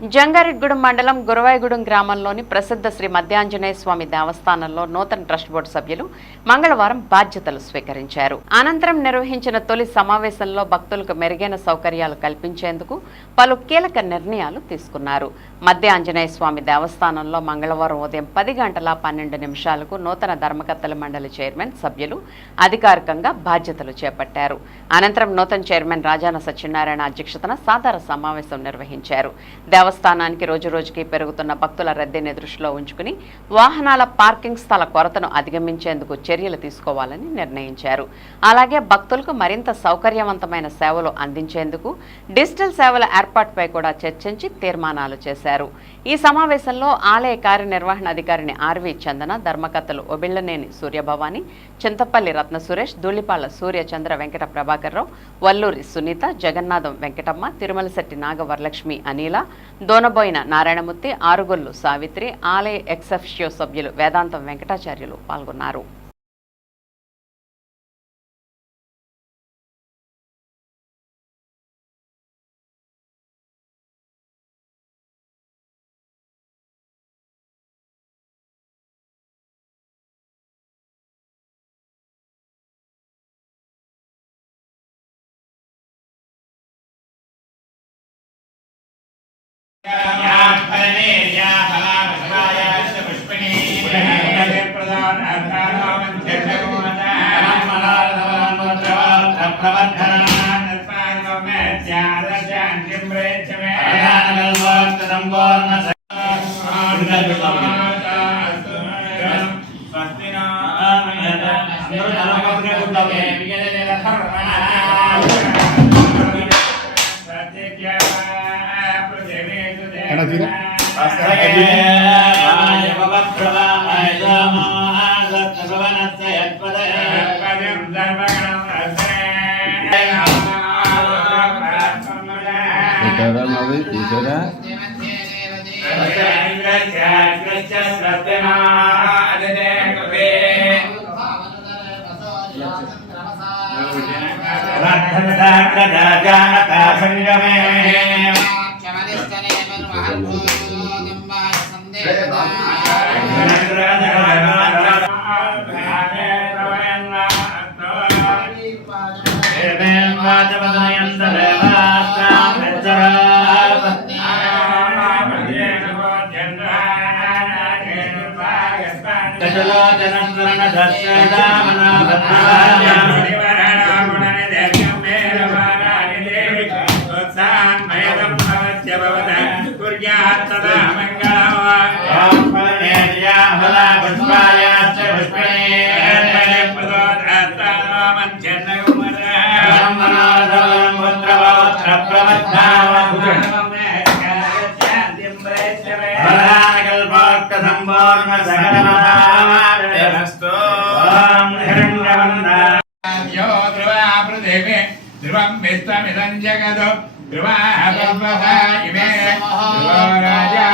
జంగారెడ్గూడెం మండలం గురవాయిగూడెం గ్రామంలోని ప్రసిద్ధ శ్రీ మధ్యాంజనేయ స్వామి దేవస్థానంలో నూతన ట్రస్ట్ బోర్డు సభ్యులు మంగళవారం బాధ్యతలు స్వీకరించారు. అనంతరం నిర్వహించిన తొలి సమావేశంలో భక్తులకు మెరుగైన సౌకర్యాలు కల్పించేందుకు పలు కీలక నిర్ణయాలు తీసుకున్నారు. మధ్యాంజనేయ స్వామి దేవస్థానంలో మంగళవారం ఉదయం 10:12 నూతన ధర్మకర్తల మండలి చైర్మన్ సభ్యులు అధికారికంగా బాధ్యతలు చేపట్టారు. అనంతరం నూతన చైర్మన్ రాజాన సత్యనారాయణ అధ్యక్షతన సాధారణ సమావేశం నిర్వహించారు. దేవస్థానానికి రోజురోజుకి పెరుగుతున్న భక్తుల రద్దీని దృష్టిలో ఉంచుకుని వాహనాల పార్కింగ్ స్థల కొరతను అధిగమించేందుకు చర్యలు తీసుకోవాలని నిర్ణయించారు. అలాగే భక్తులకు మరింత సౌకర్యవంతమైన సేవలు అందించేందుకు డిజిటల్ సేవల ఏర్పాటుపై కూడా చర్చించి తీర్మానాలు చేశారు. ఈ సమావేశంలో ఆలయ కార్యనిర్వహణాధికారిని ఆర్వి చందన, ధర్మకర్తలు ఒబిళ్లనేని సూర్యభవాని, చింతపల్లి రత్న సురేష్, ధూళిపాళ్ల సూర్యచంద్ర వెంకట ప్రభాకర్రావు, వల్లూరి సునీత, జగన్నాథం వెంకటమ్మ, తిరుమలశెట్టి నాగవరలక్ష్మి అనిల, దోనబోయిన నారాయణమూర్తి, ఆరుగుల్లు సావిత్రి, ఆలయ ఎక్సెఫ్షియో సభ్యులు వేదాంతం వెంకటాచార్యులు పాల్గొన్నారు. ధ్రువం విశ్వమిదం జగదో ధ్రువాహే రాజా